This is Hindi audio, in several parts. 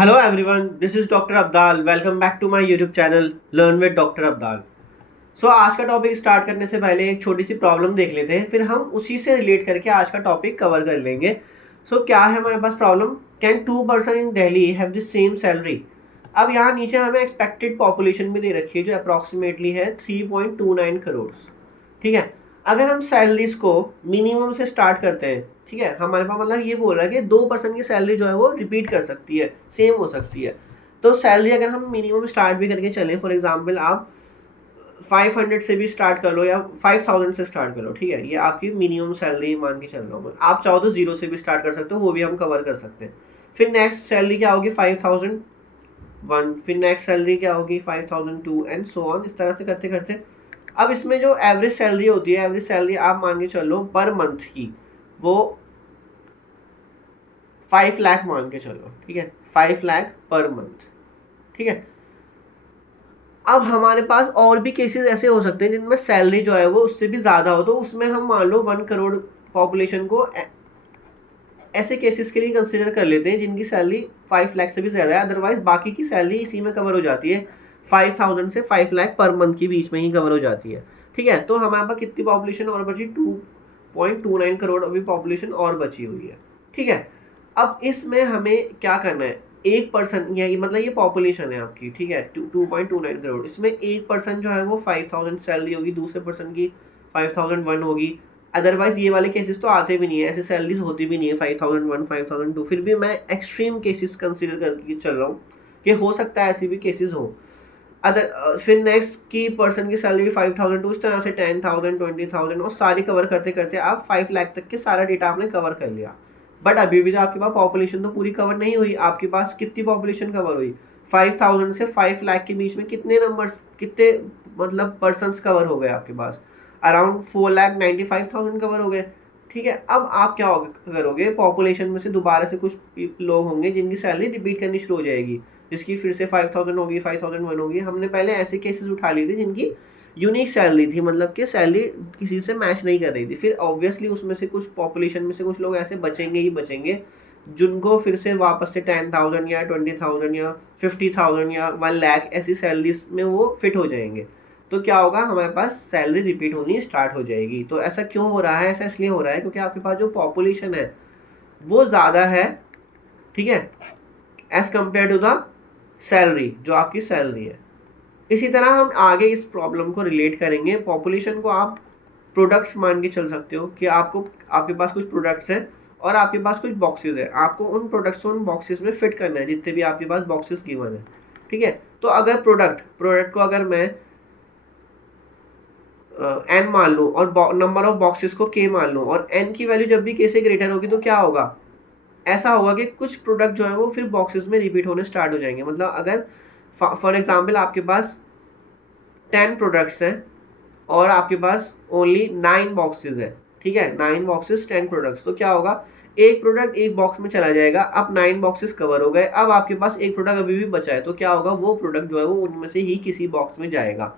Hello everyone, this is doctor Abdal. Welcome back to my YouTube channel learn with doctor Abdal. आज का टॉपिक स्टार्ट करने से पहले एक छोटी सी प्रॉब्लम देख लेते हैं, फिर हम उसी से रिलेट करके आज का टॉपिक कवर कर लेंगे। क्या है हमारे पास problem? Can two person in Delhi have the same salary? अब यहाँ नीचे हमें एक्सपेक्टेड पॉपुलेशन भी दे रखी है जो अप्रॉक्सीमेटली है 3.29 करोड़। ठीक है, अगर हम सैलरीज को मिनिमम से स्टार्ट करते हैं, ठीक है, हमारे पास मतलब ये बोल रहा है कि 2% की सैलरी जो है वो रिपीट कर सकती है, सेम हो सकती है। तो सैलरी अगर हम मिनिमम स्टार्ट भी करके चलें, फॉर एग्जांपल आप 500 से भी स्टार्ट कर लो या 5000 से स्टार्ट कर लो, ठीक है, ये आपकी मिनिमम सैलरी मान के चल रहा हूँ। आप चाहो तो 0 से भी स्टार्ट कर सकते हो, वो भी हम कवर कर सकते हैं। फिर नेक्स्ट सैलरी क्या होगी? 5001। फिर नेक्स्ट सैलरी क्या होगी? 5002 एंड सो ऑन। इस तरह से करते करते अब इसमें जो एवरेज सैलरी होती है, एवरेज सैलरी आप मान के चलो पर मंथ की, वो 5 लाख मान के चलो, ठीक है, 5 लाख पर मंथ। ठीक है, अब हमारे पास और भी केसेस ऐसे हो सकते हैं जिनमें सैलरी जो है वो उससे भी ज़्यादा हो, तो उसमें हम मान लो 1 करोड़ पॉपुलेशन को ऐसे केसेस के लिए कंसिडर कर लेते हैं जिनकी सैलरी 5 लाख से भी ज़्यादा है। अदरवाइज बाकी की सैलरी इसी में कवर हो जाती है, 5000 से 5 लाख पर मंथ के बीच में ही कवर हो जाती है। ठीक है, तो हमारे पास कितनी पॉपुलेशन और बची? 2.29 करोड़ अभी पॉपुलेशन और बची हुई है। ठीक है, अब इसमें हमें क्या करना है? एक पर्सन, या मतलब ये पॉपुलेशन है आपकी, ठीक है, 2.29 करोड़, इसमें एक पर्सन जो है वो 5000 सैलरी होगी, दूसरे पर्सन की 5001 होगी। अदरवाइज ये वाले केसेस तो आते भी नहीं है, ऐसे सैलरीज होती भी नहीं है 5001 5002। फिर भी मैं एक्सट्रीम केसेस कंसिडर करके चल रहा हूँ कि हो सकता है ऐसे भी केसेस हो। फिर नेक्स्ट की पर्सन की सैलरी 5002, इस तरह से 10,000 20,000 और सारी कवर करते करते आप 5 लाख तक के सारा डेटा आपने कवर कर लिया। बट अभी भी तो आपके पास पॉपुलेशन तो पूरी कवर नहीं हुई। आपके पास कितनी पॉपुलेशन कवर हुई? 5000 से 5 लाख के बीच में कितने नंबर्स, कितने मतलब पर्सन्स कवर हो गए आपके पास? अराउंड 4,95,000 कवर हो गए। ठीक है, अब आप क्या करोगे? पॉपुलेशन में से दोबारा से कुछ लोग होंगे जिनकी सैलरी रिपीट करनी शुरू हो जाएगी, जिसकी फिर से 5000 होगी, 5001 होगी। हमने पहले ऐसे केसेस उठा लिए थे जिनकी यूनिक सैलरी थी, मतलब कि सैलरी किसी से मैच नहीं कर रही थी। फिर ऑब्वियसली उसमें से कुछ पॉपुलेशन में से कुछ लोग ऐसे बचेंगे ही बचेंगे जिनको फिर से वापस से 10,000 या 20,000 या 50,000 या 1 लाख ऐसी सैलरीज में वो फिट हो जाएंगे। तो क्या होगा? हमारे पास सैलरी रिपीट होनी स्टार्ट हो जाएगी। तो ऐसा क्यों हो रहा है? ऐसा इसलिए हो रहा है क्योंकि आपके पास जो पॉपुलेशन है वो ज़्यादा है, ठीक है, as compare to the salary, जो आपकी सैलरी है। इसी तरह हम आगे इस प्रॉब्लम को रिलेट करेंगे। पॉपुलेशन को आप प्रोडक्ट्स मान के चल सकते हो कि आपके पास कुछ प्रोडक्ट्स हैं और आपके पास कुछ बॉक्सेस हैं। आपको उन प्रोडक्ट्स को उन बॉक्सेस में फिट करना है, जितने भी आपके पास बॉक्सेस गिवन है। ठीक है, तो अगर प्रोडक्ट को अगर मैं एन मान लूँ और नंबर ऑफ बॉक्सेस को के मान लूँ, और एन की वैल्यू जब भी के से ग्रेटर होगी तो क्या होगा? ऐसा होगा कि कुछ प्रोडक्ट जो है वो फिर बॉक्सेस में रिपीट होने स्टार्ट हो जाएंगे। मतलब अगर फॉर एग्जाम्पल आपके पास 10 प्रोडक्ट्स हैं और आपके पास ओनली 9 बॉक्सेस है, ठीक है, 9 बॉक्सेस 10 प्रोडक्ट्स, तो क्या होगा? एक प्रोडक्ट एक बॉक्स में चला जाएगा। अब 9 बॉक्सेस कवर हो गए, अब आपके पास एक प्रोडक्ट अभी भी बचा है, तो क्या होगा? वो प्रोडक्ट जो है वो उनमें से ही किसी बॉक्स में जाएगा।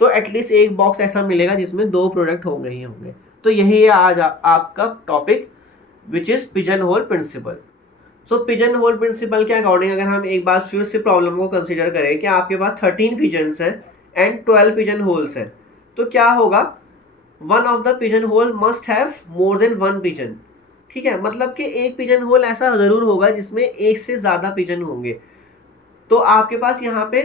तो एटलीस्ट एक बॉक्स ऐसा मिलेगा जिसमें 2 प्रोडक्ट होंगे ही होंगे। तो यही है आज आपका topic, which is pigeon hole principle. Pigeon hole principle के अकॉर्डिंग अगर हम एक बार फिर से प्रॉब्लम को कंसीडर करें कि आपके पास 13 पिजन्स हैं एंड 12 पिजन होल्स हैं, तो क्या होगा? One of the pigeon hole must have more than 1 pigeon. ठीक है, मतलब कि एक पिजन होल ऐसा जरूर होगा जिसमें एक से ज़्यादा पिजन होंगे। तो आपके पास यहाँ पे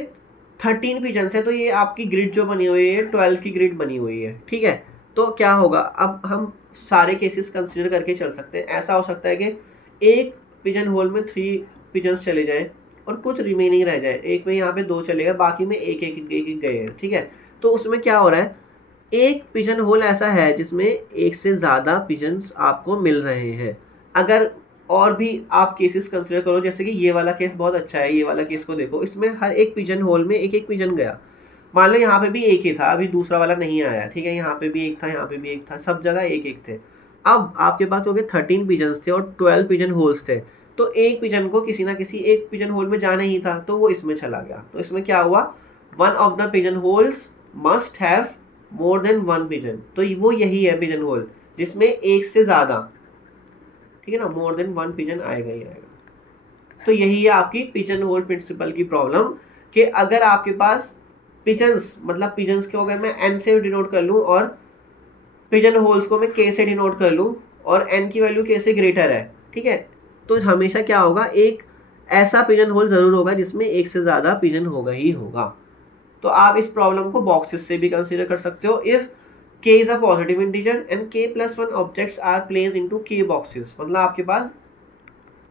13 पिजन्स है, तो ये आपकी ग्रिड जो बनी हुई है 12 की ग्रिड बनी हुई है। ठीक है, तो क्या होगा? अब हम सारे केसेस कंसिडर करके चल सकते हैं। ऐसा हो सकता है कि एक पिजन होल में 3 पिजन्स चले जाएं और कुछ रिमेनिंग रह जाए, एक में यहाँ पे 2 चलेगा, बाकी में एक एक गए हैं। ठीक है, तो उसमें क्या हो रहा है? एक पिजन होल ऐसा है जिसमें एक से ज़्यादा पिजन्स आपको मिल रहे हैं। अगर और भी आप केसेस कंसिडर करो, जैसे कि ये वाला केस बहुत अच्छा है, ये वाला केस को देखो, इसमें हर एक पिजन होल में एक एक पिजन गया। मान लो यहाँ पे भी एक ही था, अभी दूसरा वाला नहीं आया, ठीक है, यहाँ पे भी एक था, यहाँ पे भी एक था, सब जगह एक एक थे। अब आपके पास क्योंकि 13 पिजन्स थे और 12 पिजन होल्स थे, तो एक पिजन को किसी ना किसी एक पिजन होल में जाना ही था, तो वो इसमें चला गया। तो इसमें क्या हुआ? One of the pigeon holes must have more than 1 pigeon. तो वो यही है पिजन होल जिसमें एक से ज़्यादा, ठीक है ना, मोर देन 1 पिजन आएगा ही आएगा। तो यही है आपकी पिजन होल प्रिंसिपल की प्रॉब्लम, कि अगर आपके पास पिजन्स, मतलब पिजन्स को अगर मैं एन से डिनोट कर लूँ और पिजन होल्स को मैं के से डिनोट कर लूँ और एन की वैल्यू के से ग्रेटर है, ठीक है, तो हमेशा क्या होगा, एक ऐसा पिजन होल जरूर होगा जिसमें एक से ज़्यादा पिजन होगा ही होगा। तो आप इस प्रॉब्लम को बॉक्सेस से भी कंसीडर कर सकते हो। If k is a positive integer and k+1 objects are placed into k boxes, मतलब आपके पास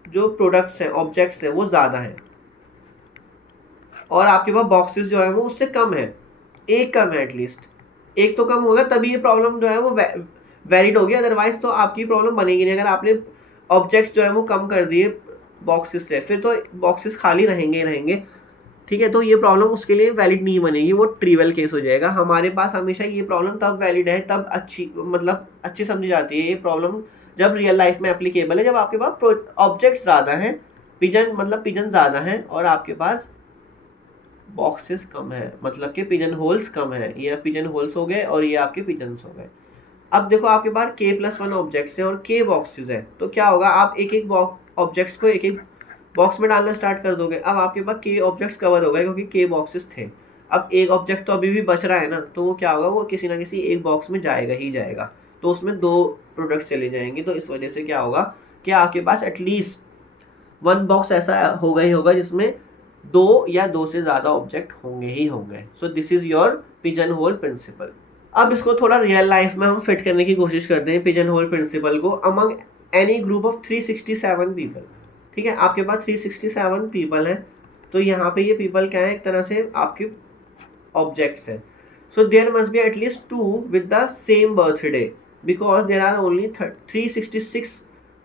जो प्रोडक्ट्स हैं, ऑब्जेक्ट्स हैं, वो ज़्यादा हैं और आपके पास बॉक्सेस जो है वो उससे कम है, एक कम है, एटलीस्ट एक तो कम होगा, तभी ये प्रॉब्लम जो है वो वैलिड होगी, अदरवाइज तो आपकी प्रॉब्लम बनेगी नहीं। अगर आपने ऑब्जेक्ट्स जो है वो कम कर दिए बॉक्सेस से, फिर तो बॉक्सेस खाली रहेंगे ही रहेंगे, ठीक है, तो ये प्रॉब्लम उसके लिए वैलिड नहीं बनेगी, वो ट्रिवियल केस हो जाएगा। हमारे पास हमेशा ये प्रॉब्लम तब वैलिड है, तब अच्छी, मतलब अच्छी समझी जाती है ये प्रॉब्लम जब रियल लाइफ में एप्लीकेबल है, जब आपके पास ऑब्जेक्ट ज़्यादा हैं, पिजन मतलब पिजन ज़्यादा हैं और आपके पास बॉक्सेस कम है, मतलब कि पिजन होल्स कम है। ये पिजन होल्स हो गए और ये आपके पिजन्स हो गए। अब देखो आपके पास k+1 ऑब्जेक्ट्स हैं और k बॉक्सेस हैं, तो क्या होगा, आप एक एक ऑब्जेक्ट्स को एक एक बॉक्स में डालना स्टार्ट कर दोगे। अब आपके पास k ऑब्जेक्ट्स कवर हो गए क्योंकि k बॉक्सेस थे। अब एक ऑब्जेक्ट तो अभी भी बच रहा है ना, तो वो क्या होगा, वो किसी ना किसी एक बॉक्स में जाएगा ही जाएगा, तो उसमें दो प्रोडक्ट्स चले जाएंगे। तो इस वजह से क्या होगा कि आपके पास एटलीस्ट वन बॉक्स ऐसा होगा ही होगा जिसमें दो या दो से ज़्यादा ऑब्जेक्ट होंगे ही होंगे। So this is your pigeon hole principle. अब इसको थोड़ा रियल लाइफ में हम फिट करने की कोशिश करते हैं पिजन होल प्रिंसिपल को among any group of 367 people. ठीक है, आपके पास 367 पीपल हैं, तो यहाँ पे ये पीपल क्या है, एक तरह से आपके ऑब्जेक्ट्स हैं। So there must be at least 2 with the same birthday because there are only 366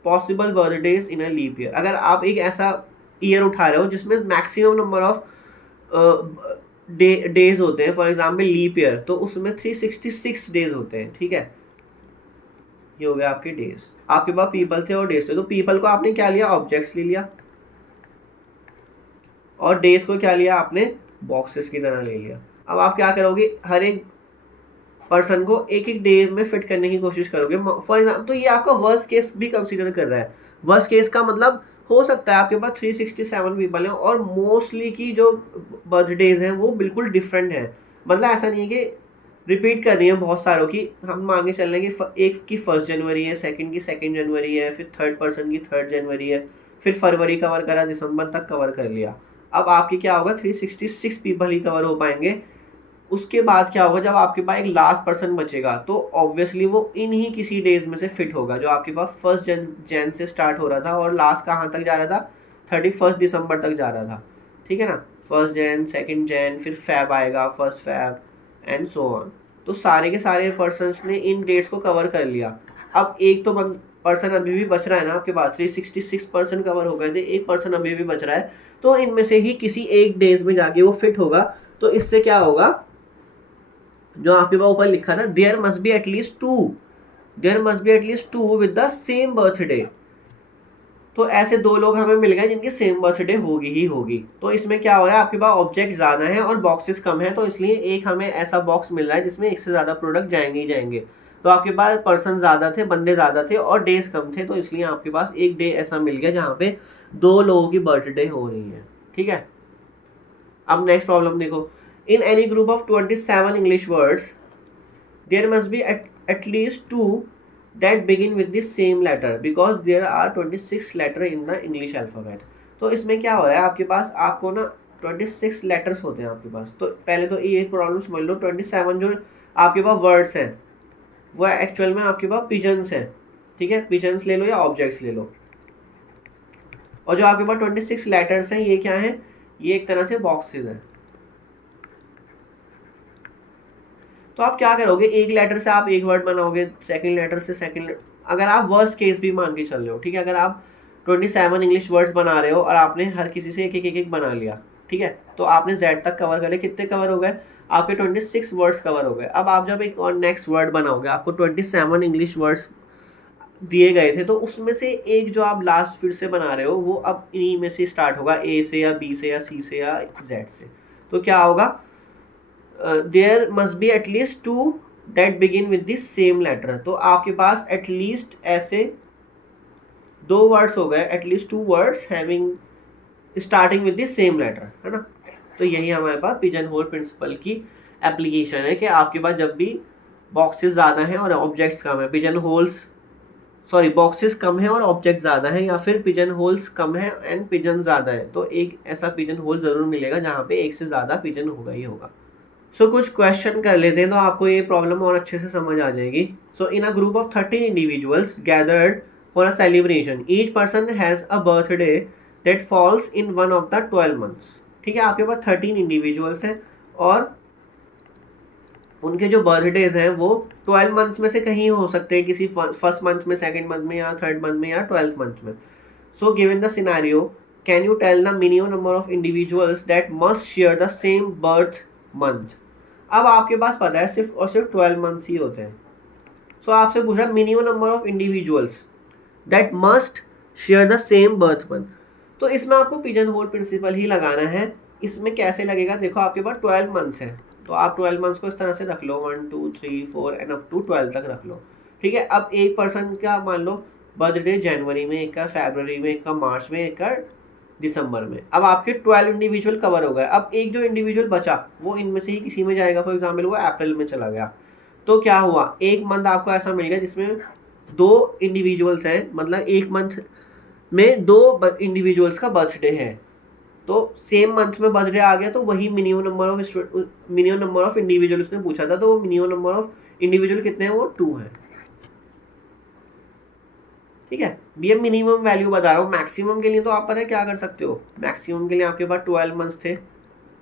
possible birthdays in a leap year. अगर आप एक ऐसा ईयर उठा रहे हो जिसमें मैक्सिमम नंबर ऑफ डेज होते हैं, फॉर एग्जाम्पल लीप ईयर, तो उसमें 366 डेज होते हैं, ठीक है, ये हो गया आपके डेज। आपके पास पीपल थे और डेज थे, तो पीपल को आपने क्या लिया, ऑब्जेक्ट्स ले लिया, और डेज को क्या लिया आपने, बॉक्सेस की तरह ले लिया। अब आप क्या करोगे, हर एक पर्सन को एक एक डे में फिट करने की कोशिश करोगे, फॉर एग्जाम्पल, तो ये आपका वर्स्ट केस भी कंसीडर कर रहा है। वर्स्ट केस का मतलब हो सकता है आपके पास 367 पीपल हैं और मोस्टली की जो बर्थडेज हैं वो बिल्कुल डिफरेंट है, मतलब ऐसा नहीं है कि रिपीट कर रही है बहुत सारों की। हम मान के चल रहे हैं कि एक की 1 जनवरी है, सेकंड की 2 जनवरी है, फिर थर्ड पर्सन की 3 जनवरी है, फिर फरवरी कवर करा, दिसंबर तक कवर कर लिया। अब आपकी क्या होगा, 366 पीपल ही कवर हो पाएंगे। उसके बाद क्या होगा, जब आपके पास एक लास्ट पर्सन बचेगा तो ऑब्वियसली वो इन ही किसी डेज में से फिट होगा, जो आपके पास 1 जैन से स्टार्ट हो रहा था और लास्ट कहाँ तक जा रहा था, 31 दिसंबर तक जा रहा था, ठीक है ना। 1 जैन, 2 जैन, फिर फैब आएगा, 1 फैब एंड सो ऑन। तो सारे के सारे पर्सनस ने इन डेट्स को कवर कर लिया। अब एक तो पर्सन अभी भी बच रहा है ना आपके पास, 366 पर्सन कवर हो गए थे, एक पर्सन अभी भी बच रहा है, तो इनमें से ही किसी एक डेज में जाके वो फिट होगा। तो इससे क्या होगा, जो आपके पास ऊपर लिखा था, there must be at least two with the same birthday, तो ऐसे दो लोग हमें मिल गए जिनकी सेम बर्थडे होगी ही होगी। तो इसमें क्या हो रहा है, आपके पास ऑब्जेक्ट ज़्यादा हैं और बॉक्सेस कम हैं, तो इसलिए एक हमें ऐसा बॉक्स मिल रहा है जिसमें एक से ज़्यादा प्रोडक्ट जाएंगे ही जाएंगे। तो आपके पास पर्सन ज़्यादा थे, बंदे ज़्यादा थे और डेज कम थे, तो इसलिए आपके पास एक डे ऐसा मिल गया जहाँ पे दो लोगों की बर्थडे हो रही है, ठीक है। अब नेक्स्ट प्रॉब्लम देखो, in any group of 27 English words there must be at least 2 that begin with the same letter because there are 26 letter in the English alphabet। तो इसमें क्या हो रहा है, आपके पास आपको ना 26 लेटर्स होते हैं आपके पास। तो पहले तो ये प्रॉब्लम समझ लो, 27 जो आपके पास वर्ड्स हैं वो एक्चुअल में आपके पास पिजन्स हैं, ठीक है, पिजन्स ले लो या ऑब्जेक्ट्स ले लो, और जो आपके पास 26 लेटर्स हैं ये क्या है, ये एक तरह से बॉक्सेस हैं। तो आप क्या करोगे, एक लेटर से आप एक वर्ड बनाओगे, सेकंड लेटर से सेकंड, अगर आप वर्स्ट केस भी मान के चल रहे हो, ठीक है, अगर आप 27 इंग्लिश वर्ड्स बना रहे हो और आपने हर किसी से एक एक बना लिया, ठीक है, तो आपने Z तक कवर कर लिया, कितने कवर हो गए, आपके 26 वर्ड्स कवर हो गए। अब आप जब एक और नेक्स्ट वर्ड बनाओगे, आपको 27 इंग्लिश वर्ड्स दिए गए थे, तो उसमें से एक जो आप लास्ट फिर से बना रहे हो वो अब इन्हीं में से स्टार्ट होगा, A से या B से या C से या Z से। तो क्या होगा, there must be at least 2 that begin with the same letter. तो आपके पास एटलीस्ट ऐसे 2 वर्ड्स हो गए, at least 2 words having starting with the same letter, है ना। तो यही हमारे पास पिजन होल प्रिंसिपल की एप्लीकेशन है कि आपके पास जब भी बॉक्सेस ज़्यादा हैं और ऑब्जेक्ट्स कम है, पिजन होल्स सॉरी बॉक्सेस कम है और ऑब्जेक्ट ज़्यादा है, या फिर पिजन होल्स कम है एंड पिजन ज़्यादा है, तो एक ऐसा पिजन होल ज़रूर मिलेगा जहाँ पे एक से ज़्यादा पिजन होगा ही होगा। सो कुछ क्वेश्चन कर लेते हैं तो आपको ये प्रॉब्लम और अच्छे से समझ आ जाएगी। So in a group of 13 individuals gathered for a celebration, each person has a birthday that falls in one of the 12 months. ठीक है, आपके पास 13 इंडिविजुअल्स हैं और उनके जो बर्थडेज हैं वो 12 मंथ्स में से कहीं हो सकते हैं, किसी फर्स्ट मंथ में, सेकंड मंथ में, या थर्ड मंथ में, या 12th मंथ में। So given the scenario, can you tell the minimum number of individuals that must share the same birth month. अब आपके पास पता है सिर्फ और सिर्फ 12 मंथ्स ही होते हैं। सो आपसे पूछ रहा है minimum number of individuals that must share the same birth month. तो इसमें आपको पिजन होल प्रिंसिपल ही लगाना है। इसमें कैसे लगेगा, देखो आपके पास 12 मंथ्स हैं, तो आप 12 मंथ्स को इस तरह से रख लो, 1 2 3 4 एंड अप टू 12 तक रख लो। ठीक है, अब एक पर्सन का मान लो बर्थडे जनवरी में, एक का फरवरी में, एक का मार्च में, एक का दिसंबर में। अब आपके 12 इंडिविजुअल कवर हो गए। अब एक जो इंडिविजुअल बचा वो इनमें से ही किसी में जाएगा। फॉर एग्जाम्पल वो अप्रैल में चला गया, तो क्या हुआ, एक मंथ आपको ऐसा मिल गया जिसमें 2 इंडिविजुअल्स हैं, मतलब एक मंथ में 2 इंडिविजुअल्स का बर्थडे है, तो सेम मंथ में बर्थडे आ गया, तो वही मिनिमम नंबर ऑफ इंडिविजुअल उसने पूछा था, तो वो मिनिमम नंबर ऑफ इंडिविजुअल कितने हैं, वो 2 है। ठीक है, ये मिनिमम वैल्यू बता रहा हूँ। मैक्सिमम के लिए तो आप पता है क्या कर सकते हो, मैक्सिमम के लिए आपके पास 12 मंथ्स थे।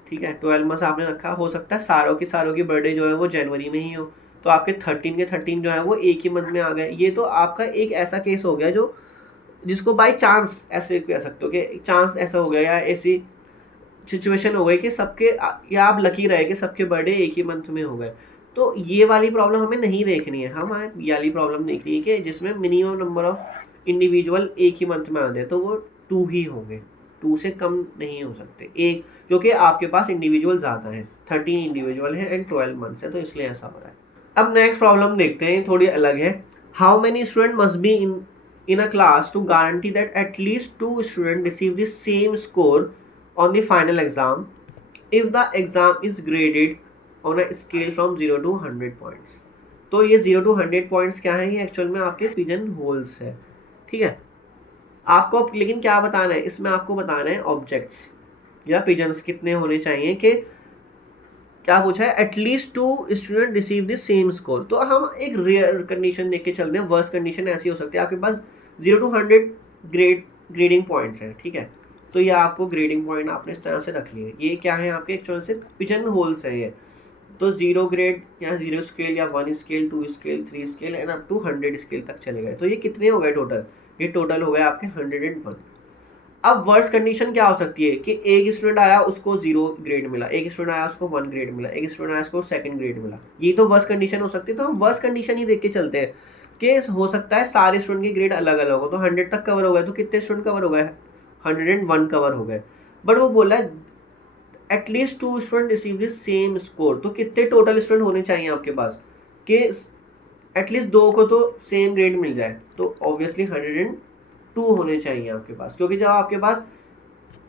ठीक है, 12 मंथ्स आपने रखा, हो सकता है सारों की बर्थडे जो है वो जनवरी में ही हो, तो आपके 13 के 13 जो है वो एक ही मंथ में आ गए। ये तो आपका एक ऐसा केस हो गया जो जिसको बाय चांस ऐसे कह सकते हो कि चांस ऐसा हो गया, या ऐसी सिचुएशन हो गई कि सबके, या आप लकी रहे कि सबके बर्थडे एक ही मंथ में हो गए। तो ये वाली प्रॉब्लम हमें नहीं देखनी है, हमें ये वाली प्रॉब्लम देखनी है कि जिसमें मिनिमम नंबर ऑफ इंडिविजुअल एक ही मंथ में आते हैं, तो वो 2 ही होंगे, 2 से कम नहीं हो सकते एक, क्योंकि आपके पास इंडिविजुअल ज़्यादा है, 13 इंडिविजुअल है एंड 12 मंथ्स है, तो इसलिए ऐसा हो रहा है। अब नेक्स्ट प्रॉब्लम देखते हैं, थोड़ी अलग है। How many student must be in a class to guarantee that at least 2 students receive the same score on the final exam if the exam is graded on a scale from 0 to 100 points। तो ये 0 to 100 पॉइंट्स क्या है, ये एक्चुअल में आपके पिजन होल्स है। ठीक है, आपको लेकिन क्या बताना है, इसमें आपको बताना है ऑब्जेक्ट्स या पिजन्स कितने होने चाहिए, कि क्या पूछा है, at least 2 student receive the same score. तो हम एक रेयर कंडीशन देख के चलते हैं। वर्स्ट कंडीशन ऐसी हो सकती है, आपके पास 0 to 100 ग्रेडिंग पॉइंट्स हैं। ठीक है, तो ये आपको ग्रेडिंग पॉइंट आपने इस तरह से रख लिए। ये क्या है, आपके एक्चुअल से पिजन होल्स है ये। तो 0 ग्रेड या 0 स्केल या 1 scale, 2 scale, 3 scale and up to 100 scale तक चले गए। तो ये कितने हो गए टोटल, ये टोटल हो गए आपके 101। अब वर्स्ट कंडीशन क्या हो सकती है कि एक स्टूडेंट आया उसको 0 ग्रेड मिला, एक स्टूडेंट आया उसको 1 ग्रेड मिला, एक स्टूडेंट आया उसको 2nd ग्रेड मिला। ये तो वर्स्ट कंडीशन हो सकती है। तो हम वर्स्ट कंडीशन ही देख के चलते हैं कि हो सकता है सारे स्टूडेंट के ग्रेड अलग अलग हो। तो 100 तक कवर हो गए, तो कितने स्टूडेंट कवर हो गए, 101 कवर हो गए। बट वो बोला है at least 2 student receive the same score. तो कितने टोटल स्टूडेंट होने चाहिए आपके पास कि एटलीस्ट 2 को तो सेम ग्रेड मिल जाए। तो ऑब्वियसली 102 होने चाहिए आपके पास, क्योंकि जब आपके पास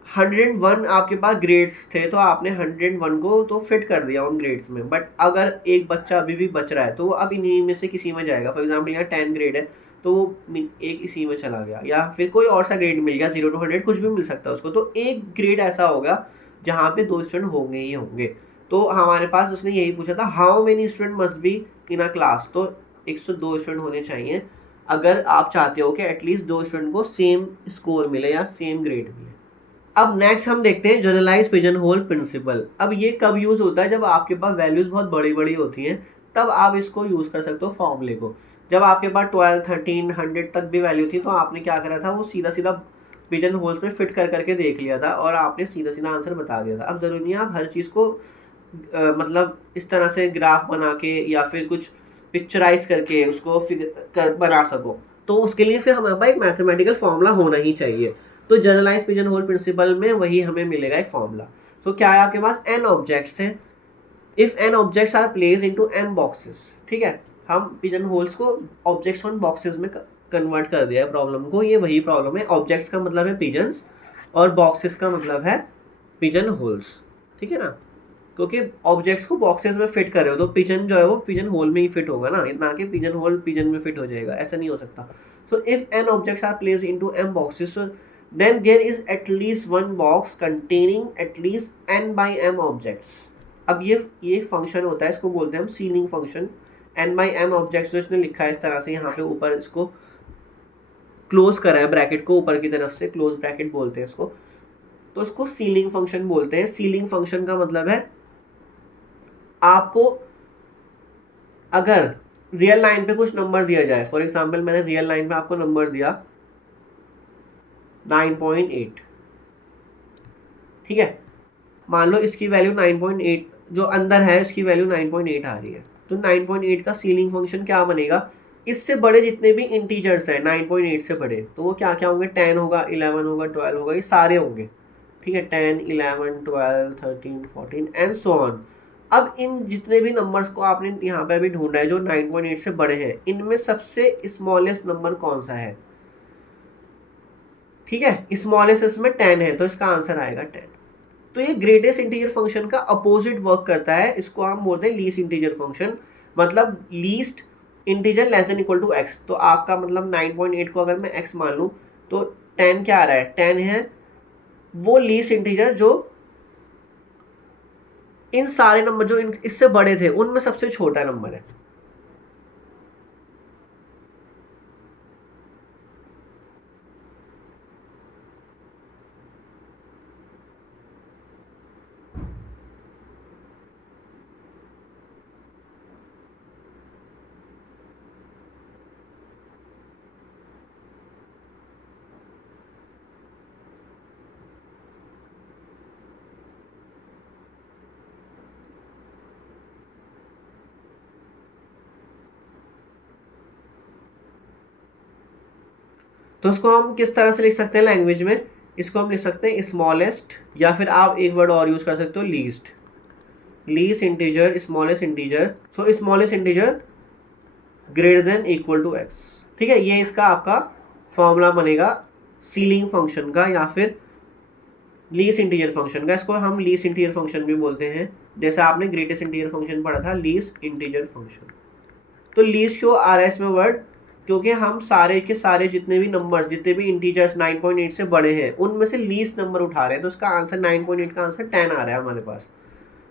101 आपके पास ग्रेड्स थे तो आपने 101 को तो फिट कर दिया उन ग्रेड्स में। बट अगर एक बच्चा अभी भी बच रहा है तो वो अब इन्हीं में से किसी में जाएगा। फॉर एग्जांपल यहाँ 10 ग्रेड है तो वो एक इसी में चला गया, या फिर कोई और सा ग्रेड मिल गया, 0 to 100 कुछ भी मिल सकता है उसको। तो एक ग्रेड ऐसा होगा जहाँ पे 2 स्टूडेंट होंगे ही होंगे। तो हमारे पास उसने यही पूछा था, how many student must be in a class. तो 102 स्टूडेंट होने चाहिए अगर आप चाहते हो कि एटलीस्ट 2 स्टूडेंट को सेम स्कोर मिले या सेम ग्रेड मिले। अब नेक्स्ट हम देखते हैं जनरलाइज पिजन होल प्रिंसिपल। अब ये कब यूज़ होता है, जब आपके पास वैल्यूज़ बहुत बड़ी बड़ी होती हैं, तब आप इसको यूज़ कर सकते हो फॉर्मूले को। जब आपके पास 12, 13, 100 तक भी वैल्यू थी तो आपने क्या करा था, वो सीधा सीधा पिजन होल्स में फिट कर करके देख लिया था और आपने सीधा सीधा आंसर बता दिया था। अब ज़रूरी नहीं है आप हर चीज़ को मतलब इस तरह से ग्राफ बना के या फिर कुछ पिक्चराइज करके उसको बना सको। तो उसके लिए फिर हमारे पास एक मैथमेटिकल फॉर्मूला होना ही चाहिए। तो जनरलाइज पिजन होल प्रिंसिपल में वही हमें मिलेगा एक फॉर्मूला। तो क्या है, आपके पास n ऑब्जेक्ट्स हैं, if n objects are place into m boxes. ठीक है, हम पिजन होल्स को ऑब्जेक्ट्स ऑन बॉक्सेस में कन्वर्ट कर दिया है प्रॉब्लम को। ये वही प्रॉब्लम है, ऑब्जेक्ट्स का मतलब है पिजन्स और बॉक्सेस का मतलब है पिजन होल्स, ठीक है ना, क्योंकि ऑब्जेक्ट्स को बॉक्सेस में फिट कर रहे हो तो पिजन जो है वो पिजन होल में ही फिट होगा ना कि पिजन होल पिजन में फिट हो जाएगा, ऐसा नहीं हो सकता। So if N objects are placed into M boxes, then there is at least one box containing at least N by M objects. अब ये फंक्शन होता है, इसको बोलते हैं हम ceiling function. N by M objects जो इसने लिखा है इस तरह से यहाँ पे ऊपर, इसको क्लोज करा है ब्रैकेट को ऊपर की तरफ से, क्लोज ब्रैकेट बोलते हैं इसको, तो इसको सीलिंग फंक्शन बोलते हैं। सीलिंग फंक्शन का मतलब है आपको अगर रियल लाइन पे कुछ नंबर दिया जाए, फॉर एग्जांपल मैंने रियल लाइन पे आपको नंबर दिया 9.8, ठीक है, मान लो इसकी वैल्यू 9.8 जो अंदर है इसकी वैल्यू 9.8 आ रही है, तो 9.8 का सीलिंग फंक्शन क्या बनेगा, इससे बड़े जितने भी इंटीजर्स हैं 9.8 से बड़े, तो वो क्या क्या होंगे, 10 होगा, 11 होगा, 12 होगा, ये सारे होंगे, ठीक है, 10, 11, 12, 13, 14 एंड सो ऑन। अब इन जितने भी नंबर्स को आपने यहाँ पे अभी ढूंढा है जो 9.8 से बड़े हैं, इनमें सबसे स्मॉलेस्ट नंबर कौन सा है, ठीक है, स्मॉलेस्ट इसमें 10 है, तो इसका आंसर आएगा 10। तो ये ग्रेटेस्ट इंटीजर फंक्शन का अपोजिट वर्क करता है, इसको हम बोलते हैं लीस्ट इंटीजर फंक्शन, मतलब least integer less than equal to X. तो आपका मतलब 9.8 को अगर मैं एक्स मान लूँ तो 10 क्या आ रहा है, 10 है वो लीस्ट इंटीजर जो इन सारे नंबर जो इससे बड़े थे उनमें सबसे छोटा नंबर है। तो इसको हम किस तरह से लिख सकते हैं लैंग्वेज में, इसको हम लिख सकते हैं स्मॉलेस्ट, या फिर आप एक वर्ड और यूज कर सकते हो least, least integer, smallest integer, so smallest integer greater than equal to X, ठीक है, ये इसका आपका फॉर्मूला बनेगा सीलिंग फंक्शन का या फिर लीस्ट इंटीजर फंक्शन का। इसको हम लीस्ट इंटीजर फंक्शन भी बोलते हैं, जैसे आपने ग्रेटेस्ट इंटीजर फंक्शन पढ़ा था, लीस्ट इंटीजर फंक्शन। तो लीस्ट क्यों आ रहा है इसमें वर्ड, क्योंकि हम सारे के सारे जितने भी नंबर्स, जितने भी इंटीजर्स 9.8 से बड़े हैं उनमें से लीस्ट नंबर उठा रहे हैं, तो इसका आंसर 9.8 का आंसर 10 आ रहा है हमारे पास,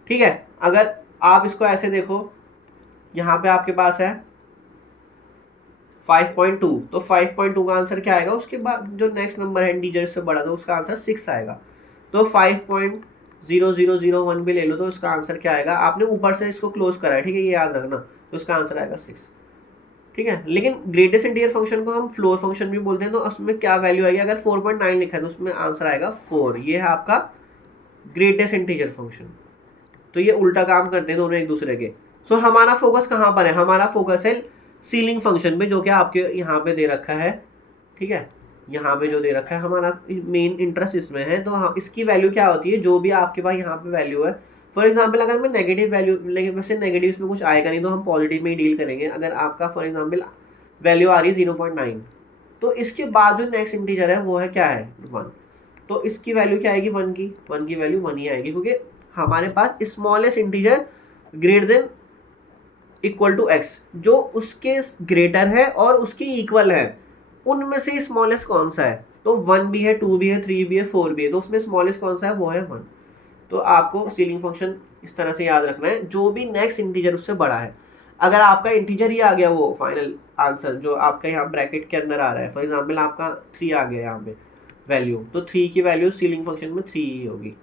ठीक है। अगर आप इसको ऐसे देखो, यहाँ पे आपके पास है 5.2, तो 5.2 का आंसर क्या आएगा, उसके बाद जो नेक्स्ट नंबर है इंटीजर से बड़ा, तो उसका आंसर 6 आएगा। तो 5.0001 भी ले लो तो उसका आंसर क्या आएगा, आपने ऊपर से इसको क्लोज करा है, ठीक है, ये याद रखना, तो उसका आंसर आएगा 6, ठीक है। लेकिन ग्रेटेस्ट इंटीजर फंक्शन को हम फ्लोर फंक्शन भी बोलते हैं, तो उसमें क्या वैल्यू आएगी, अगर 4.9 लिखा है तो उसमें आंसर आएगा 4, ये है आपका ग्रेटेस्ट इंटीजर फंक्शन। तो ये उल्टा काम करते हैं दोनों एक दूसरे के। सो हमारा फोकस कहाँ पर है, हमारा फोकस है सीलिंग फंक्शन पे, जो कि आपके यहाँ पे दे रखा है, ठीक है, यहाँ पे जो दे रखा है हमारा मेन इंटरेस्ट इसमें है। तो हाँ, इसकी वैल्यू क्या होती है, जो भी आपके पास यहाँ पे वैल्यू है, फॉर एग्जांपल अगर मैं नेगेटिव वैल्यू, लेकिन वैसे नेगेटिव इसमें कुछ आएगा नहीं तो हम पॉजिटिव में ही डील करेंगे। अगर आपका फॉर एग्जांपल वैल्यू आ रही है 0.9, तो इसके बाद जो नेक्स्ट इंटीजर है वो है क्या है 1, तो इसकी वैल्यू क्या आएगी 1 की, 1 की वैल्यू 1 ही आएगी, क्योंकि हमारे पास smallest integer greater than equal to x, जो उसके ग्रेटर है और उसकी इक्वल है, उनमें से स्मॉलेस्ट कौन सा है, तो 1 भी है, 2 भी है, 3 भी है, 4 भी है, तो उसमें स्मॉलेस्ट कौन सा है, वो है 1। तो आपको सीलिंग फंक्शन इस तरह से याद रखना है, जो भी नेक्स्ट इंटीजर उससे बड़ा है। अगर आपका इंटीजर ही आ गया वो फाइनल आंसर जो आपका यहाँ ब्रैकेट के अंदर आ रहा है, फॉर एग्जांपल आपका 3 आ गया यहाँ पे वैल्यू, तो 3 की वैल्यू सीलिंग फंक्शन में 3 ही होगी,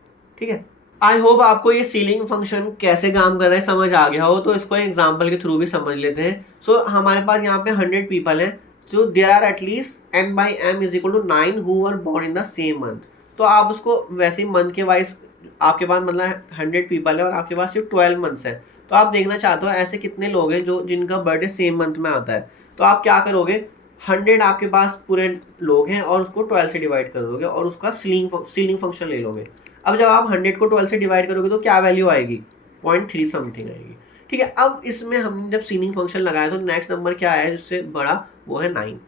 ठीक है। आई होप आपको ये सीलिंग फंक्शन कैसे काम कर रहा है समझ आ गया हो, तो इसको एग्जाम्पल के थ्रू भी समझ लेते हैं। सो हमारे पास यहाँ पे 100 पीपल हैं, so there are at least n by m is equal to 9 who were born in the same month। तो आप उसको वैसे ही मंथ के वाइज, आपके पास मतलब 100 पीपल है और आपके पास सिर्फ 12 मंथ्स है, तो आप देखना चाहते हो ऐसे कितने लोग हैं जो जिनका बर्थडे सेम मंथ में आता है। तो आप क्या करोगे, 100 आपके पास पूरे लोग हैं और उसको 12 से डिवाइड कर दोगे और उसका सीलिंग फंक्शन ले लोगे। अब जब आप 100 को 12 से डिवाइड करोगे तो क्या वैल्यू आएगी, 0.3 समथिंग आएगी, ठीक है। अब इसमें हमने जब सीलिंग फंक्शन लगाया तो नेक्स्ट नंबर क्या आया जिससे बड़ा, वो है 9।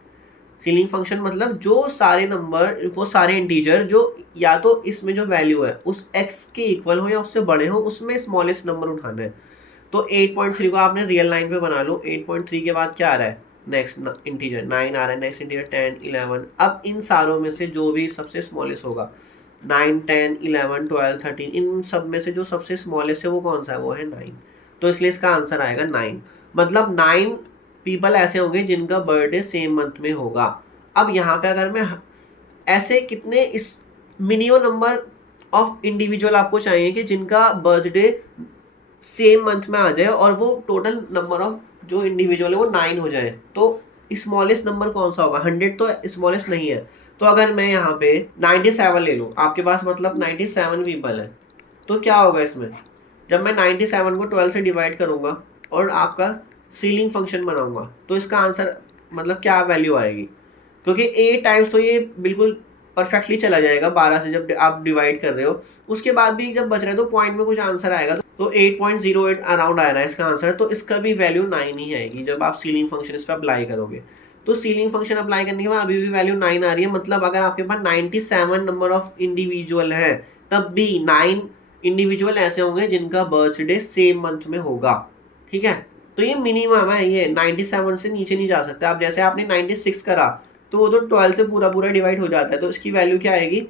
सीलिंग फंक्शन मतलब जो सारे नंबर, वो सारे इंटीजर जो या तो इसमें जो वैल्यू है उस x के इक्वल हो या उससे बड़े हो, उसमें स्मॉलेस्ट नंबर उठाना है। तो 8.3 को आपने रियल लाइन पे बना लो। 8.3 के बाद क्या आ रहा है, नेक्स्ट इंटीजर 9 आ रहा है, नेक्स्ट इंटीजर 10 11। अब इन सारों में से जो भी सबसे स्मॉलेस्ट होगा, 9 10 11 12 13, इन सब में से जो सबसे स्मॉलेस्ट है वो कौन सा है, वो है 9। तो इसलिए इसका आंसर आएगा 9। मतलब 9 पीपल ऐसे होंगे जिनका बर्थडे सेम मंथ में होगा। अब यहाँ पे अगर मैं ऐसे कितने इस मिनिमम नंबर ऑफ इंडिविजुअल आपको चाहिए कि जिनका बर्थडे सेम मंथ में आ जाए और वो टोटल नंबर ऑफ जो इंडिविजुअल है वो 9 हो जाए, तो स्मॉलेस्ट नंबर कौन सा होगा, 100 तो स्मॉलेस्ट नहीं है। तो अगर मैं यहाँ पे 97 ले लूँ, आपके पास मतलब 97 पीपल है, तो क्या होगा इसमें, जब मैं 97 को 12 से डिवाइड करूँगा और आपका सीलिंग फंक्शन बनाऊंगा, तो इसका आंसर मतलब क्या वैल्यू आएगी, क्योंकि 8 टाइम्स तो ये बिल्कुल परफेक्टली चला जाएगा 12 से जब आप डिवाइड कर रहे हो, उसके बाद भी जब बच रहे हैं तो पॉइंट में कुछ आंसर आएगा। तो 8.08 अराउंड आ रहा है इसका आंसर, तो इसका भी वैल्यू 9 ही आएगी जब आप सीलिंग फंक्शन इस पर अप्लाई करोगे। तो सीलिंग फंक्शन अप्लाई करने के बाद अभी भी वैल्यू 9 आ रही है, मतलब अगर आपके पास 97 नंबर ऑफ इंडिविजुअल है, तब भी 9 इंडिविजुअल ऐसे होंगे जिनका बर्थडे सेम मंथ में होगा। ठीक है, तो ये मिनिमम है, ये 97 से नीचे नहीं जा सकता। अब जैसे आपने 96 करा तो वो तो 12 से पूरा पूरा डिवाइड हो जाता है, तो इसकी वैल्यू क्या आएगी,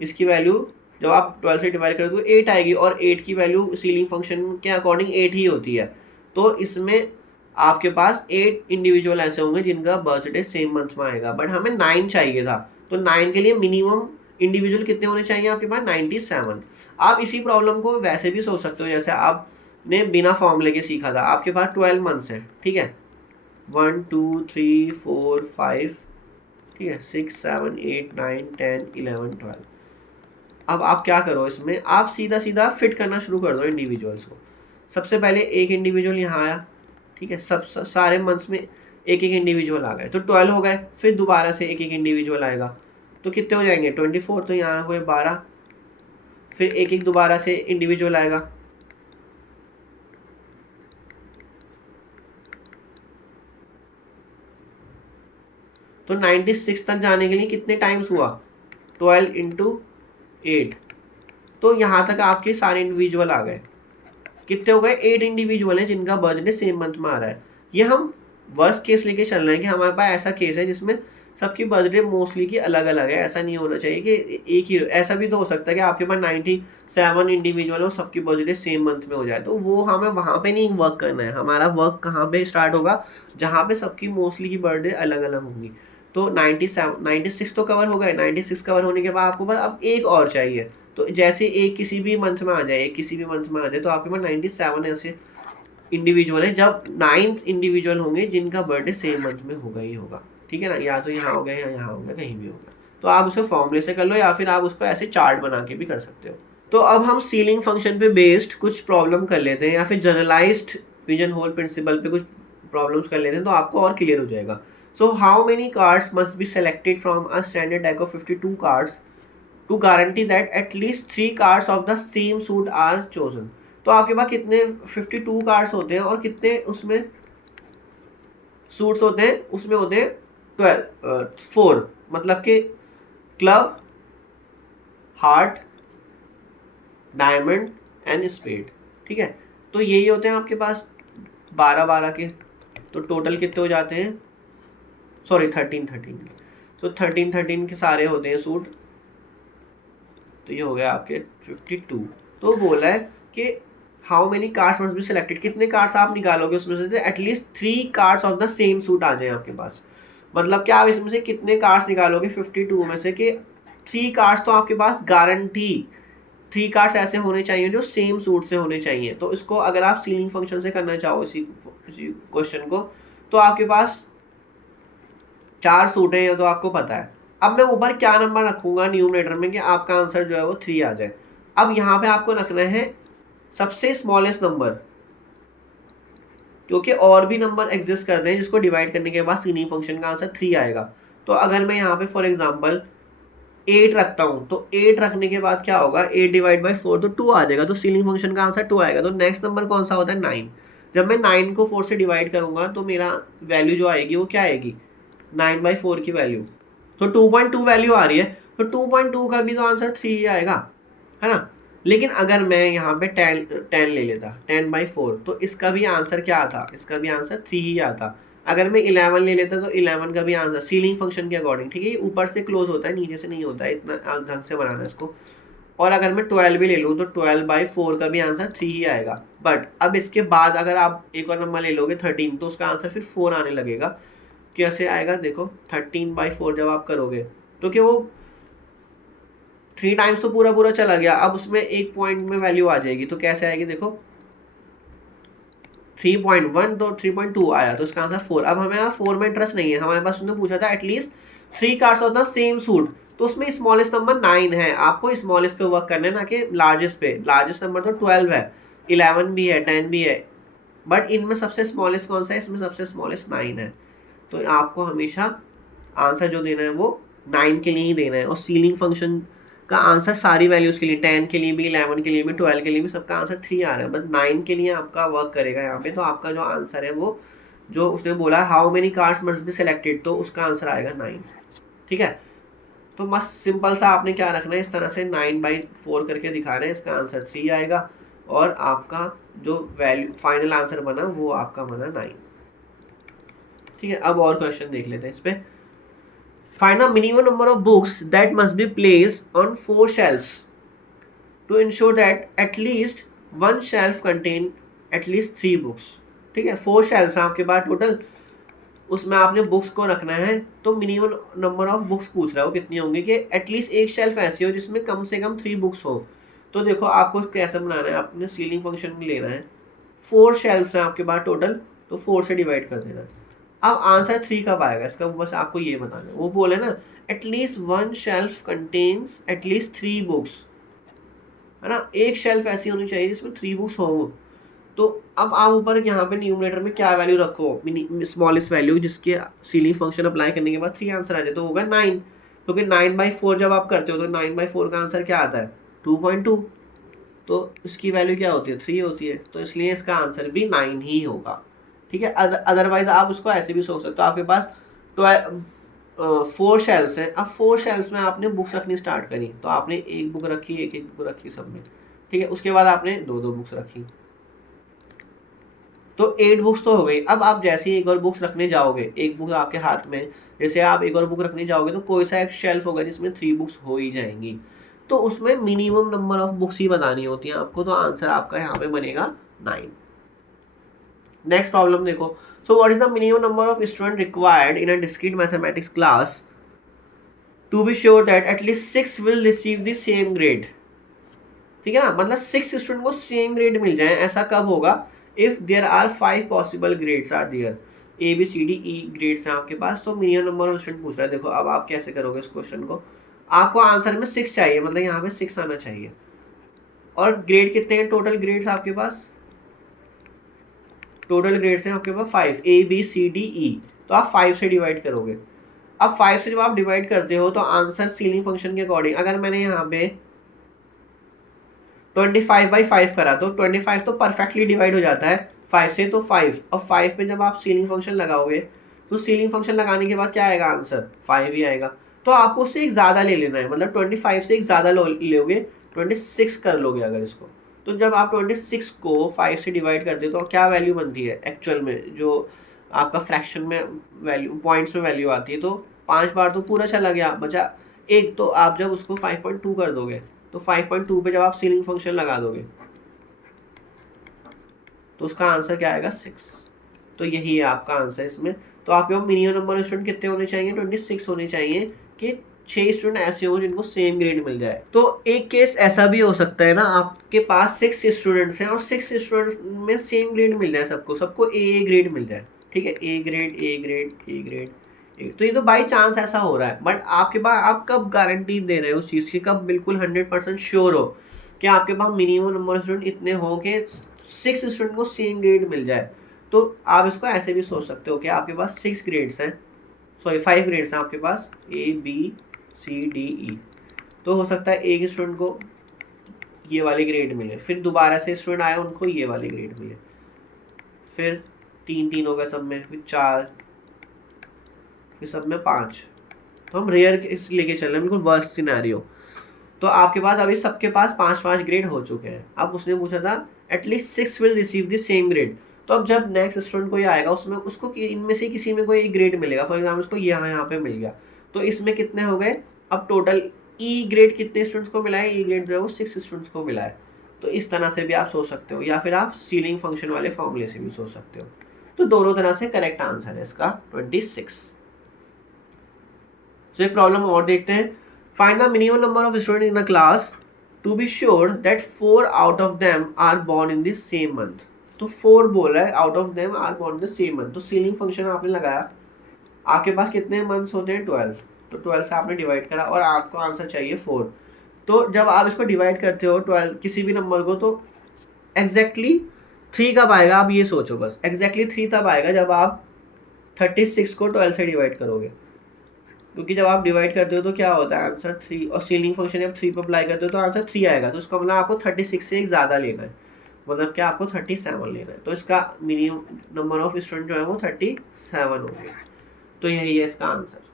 इसकी वैल्यू जब आप 12 से डिवाइड करोगे तो 8 आएगी, और 8 की वैल्यू सीलिंग फंक्शन के अकॉर्डिंग 8 ही होती है। तो इसमें आपके पास 8 इंडिविजुअल ऐसे होंगे जिनका बर्थडे सेम मंथ में आएगा, बट हमें 9 चाहिए था, तो 9 के लिए मिनिमम इंडिविजुअल कितने होने चाहिए आपके पास, 97। आप इसी प्रॉब्लम को वैसे भी सोच सकते हो, जैसे आपने बिना फॉर्मूले के सीखा था, आपके पास 12 मंथ्स है, ठीक है, 1 2 3 4 5, ठीक है, 6 7 8 9 10 11 12। अब आप क्या करो, इसमें आप सीधा सीधा फिट करना शुरू कर दो इंडिविजुअल्स को। सबसे पहले एक इंडिविजुअल यहाँ आया, ठीक है, सब सारे मंथ्स में एक एक इंडिविजुअल आ गए, तो 12 हो गए। फिर दोबारा से एक एक इंडिविजुअल आएगा, तो कितने हो जाएंगे, 24, तो यहाँ हुए 12। फिर एक एक दोबारा से इंडिविजुअल आएगा, तो 96 तक जाने के लिए कितने टाइम्स हुआ, 12 इंटू 8। तो यहाँ तक आपके सारे इंडिविजुअल आ गए। कितने हो गए, 8 इंडिविजुअल हैं जिनका बर्थडे सेम मंथ में आ रहा है। ये हम वर्स्ट केस लेके चल रहे हैं कि हमारे पास ऐसा केस है जिसमें सबकी बर्थडे मोस्टली की अलग अलग है। ऐसा नहीं होना चाहिए कि एक ही, ऐसा भी तो हो सकता है कि आपके पास 97 इंडिविजुअल हो, सबकी बर्थडे सेम मंथ में हो जाए, तो वो हमें वहाँ पे नहीं वर्क करना है। हमारा वर्क कहाँ पे स्टार्ट होगा, जहाँ पे सबकी मोस्टली की बर्थडे अलग अलग होंगी। तो 96 तो कवर हो गए। 96 कवर होने के बाद आपको बस अब एक और चाहिए, तो जैसे एक किसी भी मंथ में आ जाए, एक किसी भी मंथ में आ जाए, तो आपके पास 97 ऐसे इंडिविजुअल है, जब 9 इंडिविजुअल होंगे जिनका बर्थडे सेम मंथ में होगा ही होगा। ठीक है ना, या तो यहाँ हो गया या यहाँ हो गया, कहीं भी होगा। तो आप उसे फॉर्मूले से कर लो या फिर आप उसको ऐसे चार्ट बना के भी कर सकते हो। तो अब हम सीलिंग फंक्शन पे बेस्ड कुछ प्रॉब्लम कर लेते हैं, या फिर जनरलाइज्ड पिजन होल प्रिंसिपल पे कुछ प्रॉब्लम्स कर लेते हैं, तो आपको और क्लियर हो जाएगा। So how many cards must be selected from a standard deck of 52 cards to guarantee that at least 3 cards of the same suit are chosen. तो आपके पास कितने 52 कार्ड्स होते हैं और कितने उसमें सूट्स होते हैं, उसमें होते हैं 4, मतलब कि club, heart, diamond and spade. ठीक है, तो यही होते हैं आपके पास 12 के। तो टोटल कितने हो जाते हैं, सॉरी 13 तो 13 के सारे होते हैं सूट, तो ये हो गया आपके 52। तो बोला है कि how many cards must be selected, कितने कार्ड्स आप निकालोगे उसमें से at least 3 cards of the same suit आ जाए आपके पास। मतलब कि आप इसमें से कितने कार्ड्स निकालोगे 52 में से कि 3 कार्ड्स तो आपके पास गारंटी, 3 कार्ड्स ऐसे होने चाहिए जो सेम सूट से होने चाहिए। तो इसको अगर आप सीलिंग फंक्शन से करना चाहो इसी क्वेश्चन को, तो आपके पास 4 सूट हैं, ये तो आपको पता है। अब मैं ऊपर क्या नंबर रखूंगा न्यूमरेटर में कि आपका आंसर जो है वो 3 आ जाए। अब यहाँ पे आपको रखना है सबसे स्मॉलेस्ट नंबर, क्योंकि और भी नंबर एग्जिस्ट करते हैं जिसको डिवाइड करने के बाद सीलिंग फंक्शन का आंसर 3 आएगा। तो अगर मैं यहाँ पे फॉर एग्जांपल 8 रखता हूँ, तो 8 रखने के बाद क्या होगा, 8 डिवाइड बाई 4 तो 2 आ जाएगा, तो सीलिंग फंक्शन का आंसर 2 आएगा। तो नेक्स्ट नंबर कौन सा होता है, 9। जब मैं 9 को 4 से डिवाइड करूंगा तो मेरा वैल्यू जो आएगी वो क्या आएगी, 9/4 की वैल्यू, तो 2.2 वैल्यू आ रही है, तो 2.2 का भी तो आंसर 3 ही आएगा, है ना। लेकिन अगर मैं यहाँ पे 10 ले लेता, 10/4, तो इसका भी आंसर क्या आता, इसका भी आंसर 3 ही आता। अगर मैं 11 ले लेता तो 11 का भी आंसर सीलिंग फंक्शन के अकॉर्डिंग, ठीक है, ये ऊपर से क्लोज होता है, नीचे से नहीं होता है, इतना ढंग से बनाना है इसको। और अगर मैं 12 भी ले लूँ तो 12/4 का भी आंसर 3 ही आएगा। बट अब इसके बाद अगर आप एक और नंबर ले लोगे 13, तो उसका आंसर फिर 4 आने लगेगा। कैसे आएगा देखो, 13/4 जब आप करोगे तो क्या वो 3 टाइम्स तो पूरा पूरा चला गया, अब उसमें एक पॉइंट में वैल्यू आ जाएगी, तो कैसे आएगी देखो, 3.1 तो 3.2 आया, तो इसका आंसर 4। अब हमें 4 में इंटरेस्ट नहीं है, हमारे पास उसने पूछा था at least 3 cards of the same suit, तो उसमें स्मॉलेस्ट नंबर 9 है, आपको स्मॉलेस्ट पे वर्क करना है ना कि लार्जेस्ट पे। लार्जेस्ट नंबर तो 12 है, 11 भी है, 10 भी है, बट इनमें सबसे स्मॉलेस्ट कौन सा है, इसमें सबसे स्मॉलेस्ट 9 है। तो आपको हमेशा आंसर जो देना है वो 9 के लिए ही देना है। और सीलिंग फंक्शन का आंसर सारी वैल्यूज़ के लिए, 10 के लिए भी, 11 के लिए भी, 12 के लिए भी, सबका आंसर 3 आ रहा है, बट 9 के लिए आपका वर्क करेगा यहाँ पे। तो आपका जो आंसर है वो, जो उसने बोला how many cards must be selected, तो उसका आंसर आएगा 9, ठीक है। तो मस्त सिंपल सा आपने क्या रखना है, इस तरह से 9/4 करके दिखा रहे हैं, इसका आंसर 3 आएगा, और आपका जो वैल्यू फाइनल आंसर बना वो आपका बना 9, ठीक है। अब और क्वेश्चन देख लेते हैं इस पर। Find the minimum number of books that must be placed on 4 shelves to ensure that at least one shelf contain at least 3 books, ठीक है। 4 shelves हैं आपके पास टोटल, उसमें आपने बुक्स को रखना है, तो मिनिमम नंबर ऑफ बुक्स पूछ रहा है वो कितनी होंगी कि एटलीस्ट एक शेल्फ ऐसी हो जिसमें कम से कम 3 बुक्स हो। तो देखो आपको कैसे बनाना है, आपने सीलिंग फंक्शन में लेना है, 4 शेल्फ्स हैं आपके पास टोटल, तो 4 से डिवाइड कर देना है। अब आंसर 3 कब आएगा इसका, बस आपको ये बताना है। वो बोले ना at least one shelf contains at least 3 books, है ना, एक शेल्फ ऐसी होनी चाहिए जिसमें 3 बुक्स हो। तो अब आप ऊपर यहाँ पे न्यूमरेटर में क्या वैल्यू रखो, स्मॉलेस्ट वैल्यू, जिसके सीलिंग फंक्शन अप्लाई करने के बाद 3 आंसर आ जाए, तो होगा 9, क्योंकि 9/4 जब आप करते हो तो 9/4 का आंसर क्या आता है, 2.2, तो इसकी वैल्यू क्या होती है, 3 होती है, तो इसलिए इसका आंसर भी 9 ही होगा, ठीक है। अदरवाइज आप उसको ऐसे भी सोच सकते हो, आपके पास 4 शेल्फ्स हैं, अब 4 शेल्फ्स में आपने बुक्स रखनी स्टार्ट करी, तो आपने एक बुक रखी, एक एक बुक रखी सब में, ठीक है। उसके बाद आपने 2-2 बुक्स रखी, तो 8 बुक्स तो हो गई। अब आप जैसे ही एक और बुक्स रखने जाओगे, एक बुक आपके हाथ में, जैसे आप एक और बुक रखने जाओगे तो कोई सा एक शेल्फ होगा जिसमें 3 बुक्स हो ही जाएंगी, तो उसमें मिनिमम नंबर ऑफ बुक्स ही बतानी होती हैं आपको, तो आंसर आपका यहाँ पे बनेगा 9। नेक्स्ट प्रॉब्लम देखो, so what is the minimum number of student required in a discrete mathematics class to be sure that at least 6 will receive the same grade, ठीक है ना, मतलब 6 स्टूडेंट को सेम ग्रेड मिल जाए, ऐसा कब होगा, if there are 5 possible grades are there, ABCDE grades हैं आपके पास, तो मिनिमम नंबर ऑफ स्टूडेंट पूछ रहा है। देखो अब आप कैसे करोगे इस क्वेश्चन को, आपको आंसर में 6 चाहिए, मतलब यहाँ पे 6 आना चाहिए, और ग्रेड कितने हैं टोटल ग्रेड्स आपके पास, टोटल ग्रेड्स हैं आपके पास 5, ABCDE, तो आप 5 से डिवाइड करोगे। अब 5 से जब आप डिवाइड करते हो तो आंसर सीलिंग फंक्शन के अकॉर्डिंग, अगर मैंने यहाँ पे 25/5 करा तो 25 तो परफेक्टली डिवाइड हो जाता है 5 से, तो 5, और 5 पे जब आप सीलिंग फंक्शन लगाओगे तो सीलिंग फंक्शन लगाने के बाद क्या आएगा आंसर, 5 ही आएगा। तो आपको उससे एक ज़्यादा ले लेना है, मतलब 25 से एक ज़्यादा लोगे, 26 कर लोगे अगर इसको, तो जब आप 26 को 5 से डिवाइड करते हो तो क्या वैल्यू बनती है एक्चुअल में, जो आपका फ्रैक्शन में वैल्यू, पॉइंट्स में वैल्यू आती है, तो 5 बार तो पूरा चला गया, बचा एक, तो आप जब उसको 5.2 कर दोगे, तो 5.2 पे जब आप सीलिंग फंक्शन लगा दोगे तो उसका आंसर क्या आएगा, 6। तो यही है आपका आंसर इसमें। तो आपके पास मिनिमम नंबर ऑफ स्टूडेंट कितने होने चाहिए, 26 होने चाहिए, कि 6 स्टूडेंट ऐसे हो जिनको सेम ग्रेड मिल जाए। तो एक केस ऐसा भी हो सकता है ना, आपके पास 6 स्टूडेंट्स हैं और 6 स्टूडेंट्स में सेम ग्रेड मिल जाए, सबको ए ग्रेड मिल जाए, ठीक है, A grade A grade A grade, तो ये तो बाई चांस ऐसा हो रहा है, बट आपके पास आप कब गारंटी दे रहे हो उस चीज़ की, कब बिल्कुल 100% श्योर हो कि आपके पास मिनिमम नंबर ऑफ स्टूडेंट इतने हो कि 6 स्टूडेंट को सेम ग्रेड मिल जाए। तो आप इसको ऐसे भी सोच सकते हो कि आपके पास 6 ग्रेड्स हैं, सॉरी 5 ग्रेड्स हैं आपके पास, ABCDE, तो हो सकता है एक स्टूडेंट को ये वाली ग्रेड मिले, फिर दोबारा से स्टूडेंट आए उनको ये वाली ग्रेड मिले, फिर 3 हो गए सब में, फिर 4, फिर सब में 5, तो हम रेयर केस लेके चल रहे हैं, बिल्कुल वर्स्ट सिनेरियो। तो आपके पास अभी सबके पास 5-5 ग्रेड हो चुके हैं। अब उसने पूछा था at least 6 will receive the same grade. तो अब जब नेक्स्ट स्टूडेंट कोई आएगा उसमें उसको इनमें से किसी में कोई एक ग्रेड मिलेगा, फॉर एग्जाम्पल उसको यहाँ पे मिल गया, तो इसमें कितने हो गए, अब टोटल ई ग्रेड कितने स्टूडेंट्स को मिला है, ई ग्रेड जो है वो 6 स्टूडेंट्स को मिला है। तो इस तरह से भी आप सोच सकते हो, या फिर आप सीलिंग फंक्शन वाले फॉर्मूले से भी सोच सकते हो। तो दोनों तरह से करेक्ट आंसर है इसका 26। तो एक प्रॉब्लम और देखते हैं। Find the minimum number of student in a class to be sure that 4 out of them are born in the same month. तो 4 बोला है, out of them are born in the same month. तो सीलिंग फंक्शन आपने लगाया, आपके पास कितने मंथ्स होते हैं 12, तो 12 से आपने डिवाइड करा और आपको आंसर चाहिए 4। तो जब आप इसको डिवाइड करते हो 12 किसी भी नंबर को, तो एग्जैक्टली 3 कब आएगा, आप ये सोचो बस। एग्जैक्टली 3 तब आएगा जब आप 36 को 12 से डिवाइड करोगे, क्योंकि जब आप डिवाइड करते हो तो क्या होता है आंसर 3, और सीलिंग फंक्शन जब 3 पर अप्लाई करते हो तो आंसर 3 आएगा। तो इसका मतलब आपको 36 से एक ज़्यादा लेना है, मतलब क्या आपको 37 लेना है। तो इसका मिनिमम नंबर ऑफ स्टूडेंट जो है वो 37 होंगे। तो यही है इसका आंसर।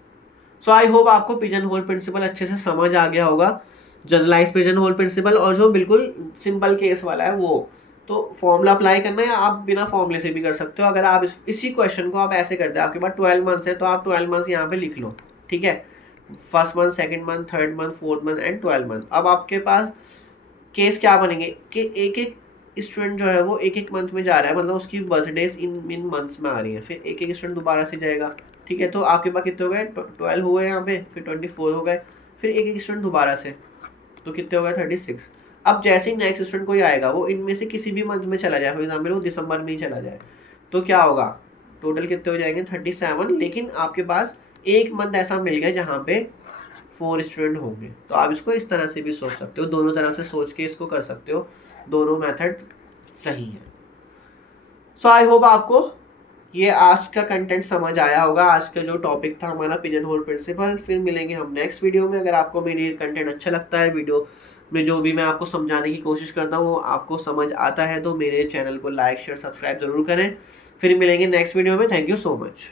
सो आई होप आपको पिजन होल प्रिंसिपल अच्छे से समझ आ गया होगा, जनरलाइज पिजन होल प्रिंसिपल, और जो बिल्कुल सिंपल केस वाला है वो। तो फॉर्मूला अप्लाई करना है, आप बिना फॉर्मूले से भी कर सकते हो। अगर आप इसी क्वेश्चन को आप ऐसे करते हैं, आपके पास 12 मंथ्स है तो आप 12 मंथ्स यहाँ पे लिख लो, ठीक है, first month, second month, third month, fourth month and 12 month. अब आपके पास केस क्या बनेंगे कि एक एक स्टूडेंट जो है वो एक एक मंथ में जा रहा है, मतलब उसकी बर्थडेज इन मंथ्स में आ रही है, फिर एक एक स्टूडेंट दोबारा से जाएगा, ठीक है। तो आपके पास कितने हो गए, 12 हो गए यहाँ पे, फिर 24 हो गए, फिर एक एक स्टूडेंट दोबारा से, तो कितने हो गए 36। अब जैसे ही नेक्स्ट स्टूडेंट कोई आएगा वो इनमें से किसी भी मंथ में चला जाए, फॉर एग्जाम्पल वो दिसंबर में ही चला जाए, तो क्या होगा, टोटल कितने हो जाएंगे 37। लेकिन आपके पास एक मंथ ऐसा मिल गया जहाँ पे 4 स्टूडेंट होंगे। तो आप इसको इस तरह से भी सोच सकते हो, दोनों तरह से सोच के इसको कर सकते हो, दोनों मेथड सही है। सो आई होप आपको ये आज का कंटेंट समझ आया होगा। आज का जो टॉपिक था हमारा पिजन होल प्रिंसिपल। फिर मिलेंगे हम नेक्स्ट वीडियो में। अगर आपको मेरी कंटेंट अच्छा लगता है, वीडियो में जो भी मैं आपको समझाने की कोशिश करता हूँ वो आपको समझ आता है, तो मेरे चैनल को लाइक शेयर सब्सक्राइब जरूर करें। फिर मिलेंगे नेक्स्ट वीडियो में। Thank you so much.